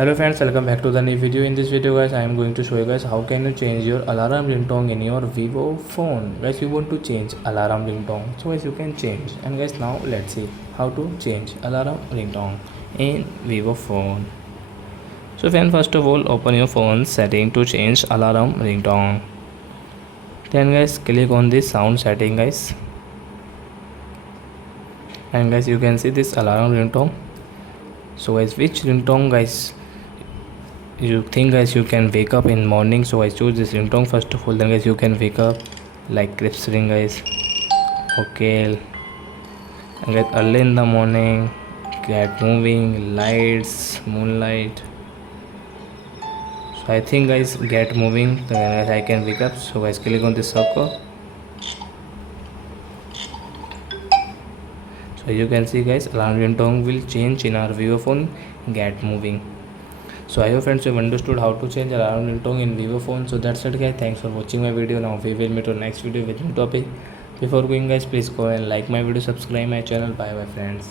Hello friends, welcome back to the new video. In this video guys, I am going to show you guys how can you change your alarm ringtone in your Vivo phone. Guys, you want to change alarm ringtone, so guys you can change. And guys, now let's see how to change alarm ringtone in Vivo phone. So friend, first of all, open your phone setting to change alarm ringtone. Then guys, click on this sound setting guys. And guys, you can see this alarm ringtone. So guys, which ringtone guys you think guys you can wake up in morning, so I choose this ringtone first of all. Then guys, you can wake up like crisp ring guys. Okay, and guys, early in the morning, get moving, lights, moonlight. So I think guys get moving, then guys I can wake up. So guys, click on this circle. So you can see guys, alarm ringtone will change in our Vivo phone, get moving. So I hope friends you have understood how to change alarm ringtone in Vivo phone. So that's it guys, thanks for watching my video. Now we will meet on next video with new topic. Before going guys, please go and like my video, subscribe my channel. Bye bye friends.